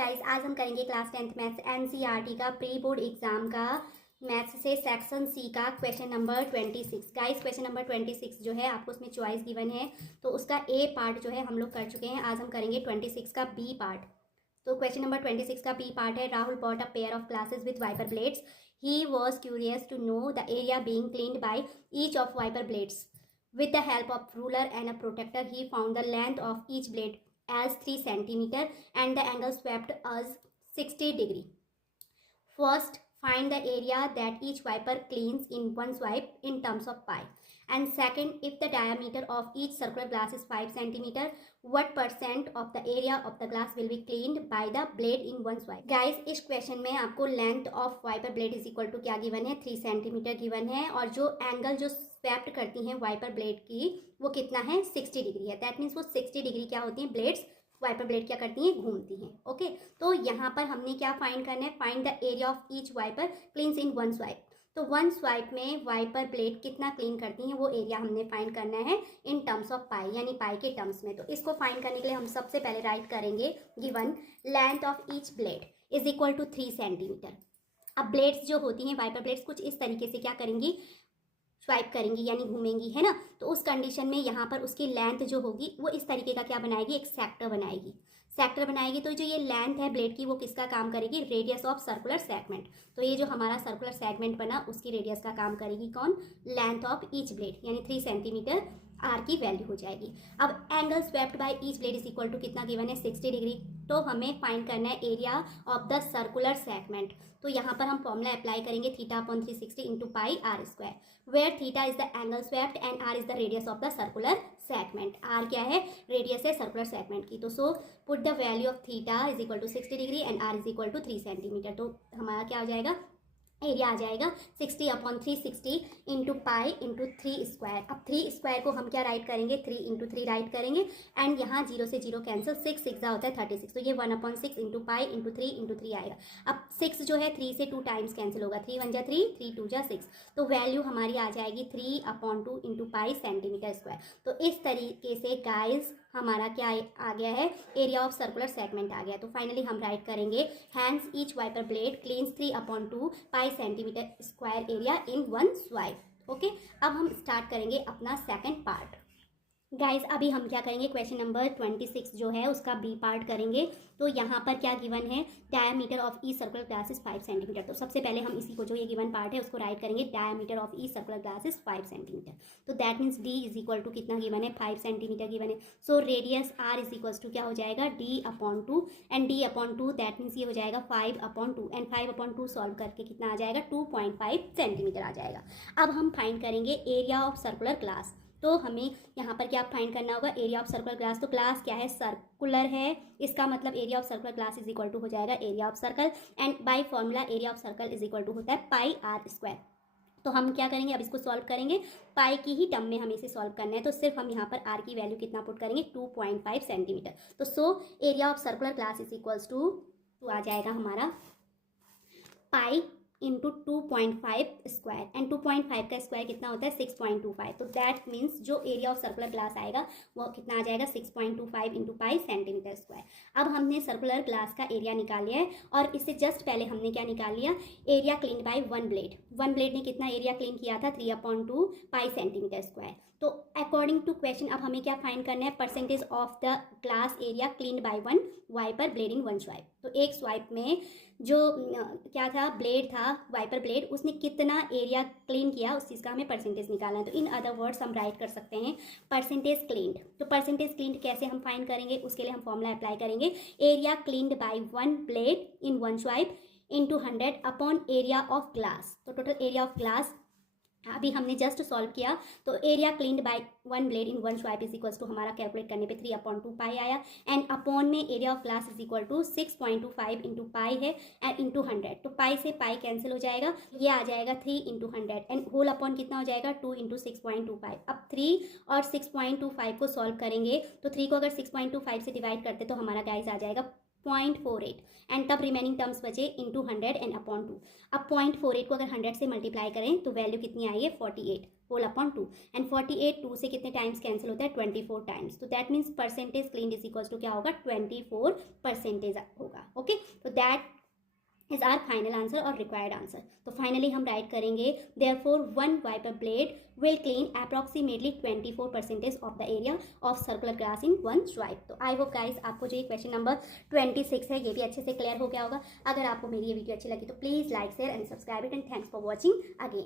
Guys, आज हम करेंगे क्लास 10th मैथ्स एनसीईआरटी का प्री बोर्ड एग्जाम का मैथ्स से सेक्शन सी का question number 26। Guys, question number 26 जो है आपको उसमें चॉइस गिवन है, तो उसका ए पार्ट जो है हम लोग कर चुके हैं। आज हम करेंगे 26 का बी पार्ट। तो क्वेश्चन नंबर 26 का बी पार्ट है, Rahul bought a pair of glasses with wiper blades. He was curious to know the area being cleaned by each of wiper blades. With the help of ruler and a protector, he found the length of each blade as 3 centimeter and the angle swept as 60 degree. First, find the area that each wiper cleans in one swipe in terms of pi. And second, if the diameter of each circular glass is 5 centimeter, what percent of the area of the glass will be cleaned by the blade in one swipe? Guys, इस क्वेश्चन में आपको length of wiper blade is equal to क्या given है, 3 centimetre given है, और जो angle जो स्वैप्ट करती हैं वाइपर ब्लेड की वो कितना है, 60 डिग्री है। दैट मीन्स वो 60 डिग्री क्या होती हैं, ब्लेड्स वाइपर ब्लेड क्या करती हैं, घूमती हैं। ओके, तो यहाँ पर हमने क्या फाइंड करना है, find the area of each wiper cleans in one swipe. तो वन स्वाइप में वाइपर ब्लेड कितना क्लीन करती हैं वो एरिया हमने फाइंड करना है इन टर्म्स ऑफ पाई, यानी पाई के टर्म्स में। तो इसको फाइंड करने के लिए हम सबसे पहले राइट करेंगे given length of each blade is equal to 3 centimetre. अब ब्लेड्स जो होती हैं वाइपर ब्लेड्स कुछ इस तरीके से क्या करेंगी, स्वाइप करेंगी यानी घूमेंगी, है ना। तो उस कंडीशन में यहाँ पर उसकी लेंथ जो होगी वो इस तरीके का क्या बनाएगी, एक सेक्टर बनाएगी। सेक्टर बनाएगी तो जो ये लेंथ है ब्लेड की वो किसका काम करेगी, रेडियस ऑफ सर्कुलर सेगमेंट। तो ये जो हमारा सर्कुलर सेगमेंट बना उसकी रेडियस का काम करेगी कौन, लेंथ ऑफ ईच ब्लेड, यानी 3 सेंटीमीटर आर की वैल्यू हो जाएगी। अब angle swept by each blade is equal to कितना गिवन है, 60 डिग्री। तो हमें फाइंड करना है area of the circular segment. तो यहाँ पर हम फॉर्मूला अप्लाई करेंगे theta upon 360 into pi r square, where theta is the angle swept and r is the radius of the circular segment. R क्या है, रेडियस है सर्कुलर सेगमेंट की। तो so put the value of theta is equal to 60 degree and r is equal to 3 centimetre. तो हमारा क्या हो जाएगा, एरिया आ जाएगा 60 upon 360 into pi into 3 square. अब 3 स्क्वायर को हम क्या राइट करेंगे, 3 इंटू 3 राइट करेंगे, एंड यहाँ 0 से 0 कैंसिल, 6 6 होता है 36। तो ये 1 upon 6 into pi into 3 into 3 आएगा। अब 6 जो है 3 से 2 टाइम्स कैंसिल होगा, 3 1 जा 3, 3 2 जा 6। तो वैल्यू हमारी आ जाएगी 3 upon 2 into pi centimetre square. तो इस तरीके से गाइज हमारा क्या आ गया है, एरिया ऑफ सर्कुलर सेगमेंट आ गया। तो फाइनली हम राइट करेंगे hence each wiper blade cleans 3 upon 2 pi centimetre square area in one swipe. Okay, अब हम स्टार्ट करेंगे अपना सेकंड पार्ट। गाइज, अभी हम क्या करेंगे, क्वेश्चन नंबर 26 जो है उसका बी पार्ट करेंगे। तो यहाँ पर क्या गिवन है, diameter of the circular glass is 5 centimetre. तो सबसे पहले हम इसी को जो ये गिवन पार्ट है उसको राइट करेंगे, diameter of the circular glass is 5 centimetre. तो that means D is equal to कितना गिवन है, 5 सेंटीमीटर गिवन है। So radius R is equal to क्या हो जाएगा, D upon 2, and D upon 2 that means ये हो जाएगा 5 अपॉन 2, एंड 5 अपॉन 2 सॉल्व करके कितना आ जाएगा, 2.5 सेंटीमीटर आ जाएगा। अब हम फाइंड करेंगे एरिया ऑफ सर्कुलर ग्लास। तो हमें यहाँ पर क्या फाइंड करना होगा, एरिया ऑफ सर्कुलर ग्लास। तो ग्लास क्या है, सर्कुलर है, इसका मतलब area of circular glass is equal to हो जाएगा area of circle, and by formula area of circle is equal to होता है पाई आर स्क्वायर। तो हम क्या करेंगे, अब इसको सॉल्व करेंगे, पाई की ही टर्म में हमें इसे सॉल्व करना है। तो सिर्फ हम यहाँ पर आर की वैल्यू कितना पुट करेंगे, 2.5 सेंटीमीटर। तो so area of circular glass is equals to आ जाएगा हमारा पाई इंटू 2.5 स्क्वायर, एंड 2.5 का स्क्वायर कितना होता है, 6.25। तो दैट मीन्स जो एरिया ऑफ सर्कुलर ग्लास आएगा वो कितना आ जाएगा, 6.25 इंटू पाई सेंटीमीटर स्क्वायर। अब हमने सर्कुलर ग्लास का एरिया निकाल लिया है, और इससे जस्ट पहले हमने क्या निकाल लिया, area clean by one blade. One blade ने कितना एरिया क्लीन किया था, 3 अपॉन 2 पाई सेंटीमीटर स्क्वायर। तो अकॉर्डिंग टू क्वेश्चन अब हमें क्या फाइंड करना है, percentage of the glass area clean by one wiper blade in one swipe. तो एक स्वाइप में जो क्या था, ब्लेड था वाइपर ब्लेड, उसने कितना एरिया क्लीन किया उस चीज़ का हमें परसेंटेज निकालना है। तो इन अदर वर्ड्स हम राइट कर सकते हैं परसेंटेज क्लीन्ड। तो परसेंटेज क्लीन्ड कैसे हम फाइंड करेंगे, उसके लिए हम फॉर्मूला अप्लाई करेंगे, area cleaned by one blade in one swipe into 100 upon area of glass. तो टोटल एरिया ऑफ ग्लास अभी हमने जस्ट सॉल्व किया, तो area cleaned by one blade in one swipe is equals to हमारा calculate करने पे 3 upon 2 पाई आया, and upon में area of glass is equal to 6.25 into pi है एंड इंटू 100। तो पाई से पाई कैंसिल हो जाएगा, ये आ जाएगा 3 इंटू 100, एंड होल अपॉन कितना हो जाएगा, 2 इंटू 6.25। अब 3 और 6.25 को सॉल्व करेंगे, तो 3 को अगर 6.25 से डिवाइड करते तो हमारा गाइस आ जाएगा 0.48, एंड तब रिमेनिंग टर्म्स बचे इंटू 100 एंड अपॉन 2। अब 0.48 को अगर 100 से मल्टीप्लाई करें तो वैल्यू कितनी आई है, 48 होल अपॉन 2, एंड 48 2 से कितने टाइम्स कैंसिल होता है, 24 टाइम्स। तो that means percentage clean is equals to क्या होगा, 24% होगा। ओके, तो that is our final answer और रिक्वायर्ड आंसर। तो फाइनली हम राइट करेंगे therefore one wiper blade will clean approximately 24% of the area of circular glass in one swipe. तो I hope guys आपको जो ये क्वेश्चन नंबर 26 है ये भी अच्छे से क्लियर हो गया होगा। अगर आपको मेरी ये वीडियो अच्छी लगी तो please like share and subscribe it and thanks for watching again.